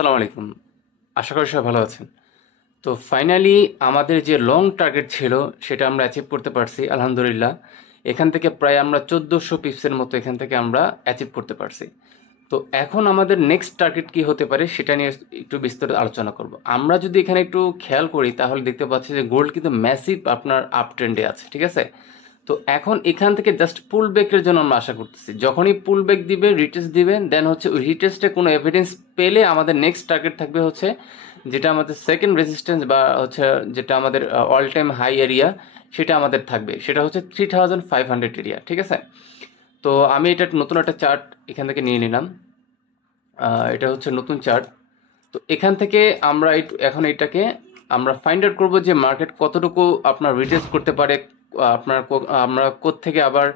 আসসালামু আলাইকুম। আশা করি সবাই ভালো আছেন। তো ফাইনালি আমাদের যে লং টার্গেট ছিল সেটা আমরা অ্যাচিভ করতে পারছি আলহামদুলিল্লাহ। এখান থেকে প্রায় আমরা 1400 পিপসের মতো এখান থেকে আমরা অ্যাচিভ করতে পারছি। তো এখন আমাদের নেক্সট টার্গেট কি হতে পারে সেটা নিয়ে একটু বিস্তারিত আলোচনা করব। আমরা যদি এখানে একটু খেয়াল করি তাহলে দেখতে পাচ্ছি যে গোল্ড কিন্তু ম্যাসিভ আপনার আপ ট্রেন্ডে আছে, ঠিক আছে? তো এখন এখান থেকে জাস্ট পুল ব্যাকের জন্য আমরা আশা করতেছি, যখনই পুল ব্যাক দিবে, রিটেস্ট দিবে, দেন হচ্ছে ওই রিটেস্টে কোনো এভিডেন্স পেলে আমাদের নেক্সট টার্গেট থাকবে হচ্ছে যেটা আমাদের সেকেন্ড রেজিস্ট্যান্স বা হচ্ছে যেটা আমাদের অল টাইম হাই এরিয়া, সেটা আমাদের থাকবে, সেটা হচ্ছে 3500 এরিয়া, ঠিক আছে? তো আমি এটা নতুন একটা চার্ট এখান থেকে নিয়ে নিলাম। এটা হচ্ছে নতুন চার্ট। তো এখান থেকে আমরা এখন এটাকে আমরা ফাইন্ড আউট করবো যে মার্কেট কতটুকু আপনার রিটেস্ট করতে পারে, আমরা কোত্থেকে আবার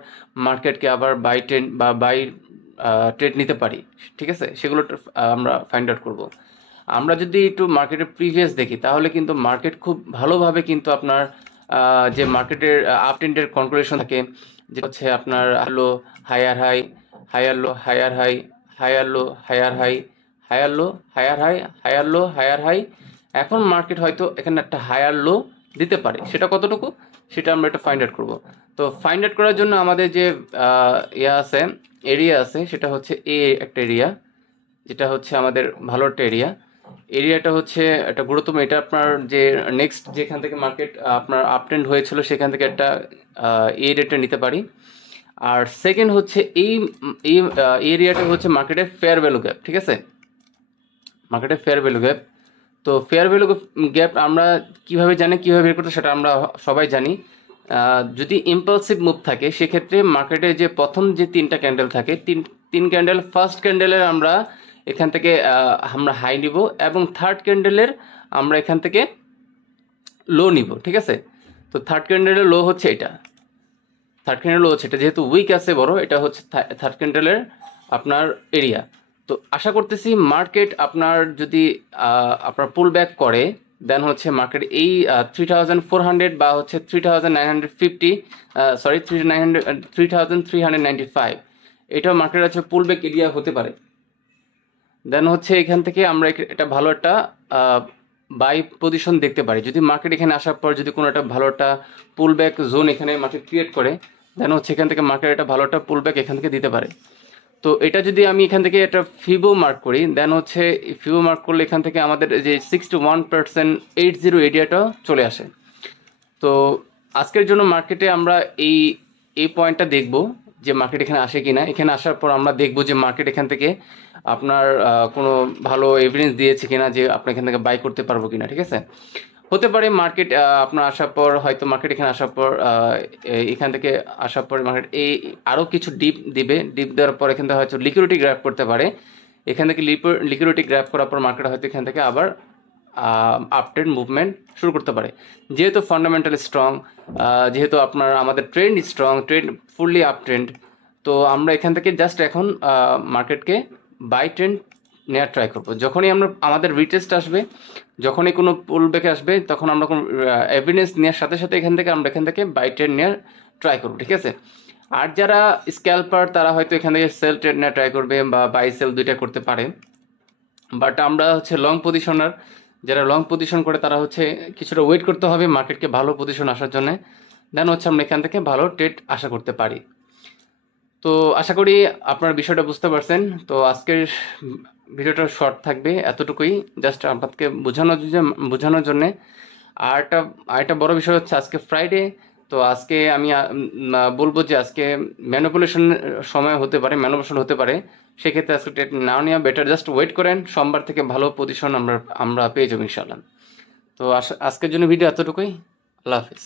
মার্কেটকে আবার বাই ট্রেন্ড বা বাই ট্রেড নিতে পারি, ঠিক আছে? সেগুলো আমরা ফাইন্ড আউট করবো। আমরা যদি একটু মার্কেটের প্রিভিয়াস দেখি তাহলে কিন্তু মার্কেট খুব ভালোভাবে কিন্তু আপনার যে মার্কেটের আপ ট্রেন্ডের কনক্লুশন থাকে, যে হচ্ছে আপনার হলো higher high, higher low, higher high, higher low, higher high, higher low, higher high, higher low, higher high. এখন মার্কেট হয়তো এখানে একটা হায়ার লো দিতে পারে, সেটা কতটুকু সেটা আমরা একটা ফাইন্ড আউট করবো। তো ফাইন্ড আউট করার জন্য আমাদের যে ইয়া আছে, এরিয়া আছে, সেটা হচ্ছে একটা এরিয়া, যেটা হচ্ছে আমাদের ভালো একটা এরিয়া। এরিয়াটা হচ্ছে একটা গুরুত্বপূর্ণ, এটা আপনার যে নেক্সট যেখান থেকে মার্কেট আপনার আপট্রেন্ড হয়েছিল সেখান থেকে একটা এই রেটটা নিতে পারি। আর সেকেন্ড হচ্ছে এই এই এরিয়াটা হচ্ছে মার্কেটের ফেয়ার ভ্যালু গ্যাপ, ঠিক আছে? মার্কেটের ফেয়ার ভ্যালু গ্যাপ। তো ফেয়ার ভ্যালু গ্যাপ আমরা কিভাবে জানি, কিভাবে বের করতে, সেটা আমরা সবাই জানি। যদি ইম্পালসিভ মুভ থাকে সেক্ষেত্রে মার্কেটে যে প্রথম যে তিনটা ক্যান্ডেল থাকে, তিন ক্যান্ডেল, ফার্স্ট ক্যান্ডেলের আমরা এখান থেকে আমরা হাই নিব এবং থার্ড ক্যান্ডেলের আমরা এখান থেকে লো নিব, ঠিক আছে? তো থার্ড ক্যান্ডেলের লো হচ্ছে এটা, থার্ড ক্যান্ডেল লো হচ্ছে এটা, যেহেতু উইক আছে বড়, এটা হচ্ছে থার্ড ক্যান্ডেলের আপনার এরিয়া। তো আশা করতেছি মার্কেট আপনার যদি আপনার পুল ব্যাক করে, দেন হচ্ছে মার্কেট এই 3400 বা হচ্ছে 3950, সরি 3395, এটাও মার্কেট আছে পুল ব্যাক এরিয়া হতে পারে। দেন হচ্ছে এখান থেকে আমরা এটা ভালো একটা বাই পজিশন দেখতে পারি যদি মার্কেট এখানে আসার পর যদি কোনো একটা ভালো একটা পুল ব্যাক জোন এখানে মার্কেট ক্রিয়েট করে, দেন হচ্ছে এখান থেকে মার্কেট একটা ভালো একটা পুল ব্যাক এখান থেকে দিতে পারে। তো এটা যদি আমি এখান থেকে একটা ফিবো মার্ক করি, দেন হচ্ছে ফিবো মার্ক করলে এখান থেকে আমাদের যে 61% 80 এরিয়াটাও চলে আসে। তো আজকের জন্য মার্কেটে আমরা এই এই পয়েন্টটা দেখব যে মার্কেট এখানে আসে কিনা। এখানে আসার পর আমরা দেখব যে মার্কেট এখান থেকে আপনার কোনো ভালো এভিডেন্স দিয়েছে কিনা যে আপনি এখান থেকে বাই করতে পারবো কিনা, ঠিক আছে? হতে পারে মার্কেট আপনার আসার পর, হয়তো মার্কেট এখানে আসার পর এখান থেকে আসার পর মার্কেট এই আরও কিছু ডিপ দিবে, ডিপ দেওয়ার পর এখান থেকে হয়তো লিকুইডিটি গ্র্যাব করতে পারে। এখান থেকে লিকুইডিটি গ্র্যাব করার পর মার্কেট হয়তো এখান থেকে আবার আপট্রেন্ড মুভমেন্ট শুরু করতে পারে। যেহেতু ফান্ডামেন্টালি স্ট্রং, যেহেতু আপনার আমাদের trend strong, trend fully up trend, তো আমরা এখান থেকে জাস্ট এখন মার্কেটকে বাই ট্রেন্ড নেওয়ার ট্রাই করবো। যখনই আমাদের রিটেস্ট আসবে, যখনই কোনো পুল ব্যাক আসবে, তখন আমরা কোনো এভিডেন্স নেওয়ার সাথে সাথে এখান থেকে বাই ট্রেন্ড নেওয়ার ট্রাই করবো, ঠিক আছে? আর যারা স্ক্যাল্পার তারা হয়তো এখান থেকে সেল ট্রেড নেওয়ার ট্রাই করবে বা বাই সেল দুইটা করতে পারে। বাট আমরা হচ্ছে লং পজিশনার, যারা লং পজিশন করে তারা হচ্ছে কিছুটা ওয়েট করতে হবে মার্কেটকে ভালো পজিশন আসার জন্য, দেন হচ্ছে আমরা এখান থেকে ভালো ট্রেড আশা করতে পারি। তো আশা করি আপনার বিষয়টা বুঝতে পারছেন। তো আজকের ভিডিওটা শর্ট থাকবে, এতটুকুই, জাস্ট আপনাকে বোঝানোর জন্যে। আরেকটা বড় বিষয় হচ্ছে আজকে ফ্রাইডে। তো আজকে আমি বলবো যে আজকে ম্যানিপুলেশন সময় হতে পারে, ম্যানিপুলেশন হতে পারে, সেক্ষেত্রে আজকে ট্রেড না নেওয়া বেটার। জাস্ট ওয়েট করেন, সোমবার থেকে ভালো পজিশন আমরা পেয়ে যাবো ইনশাআল্লাহ। তো আজকের জন্য ভিডিও এতটুকুই। আল্লাহ হাফিজ।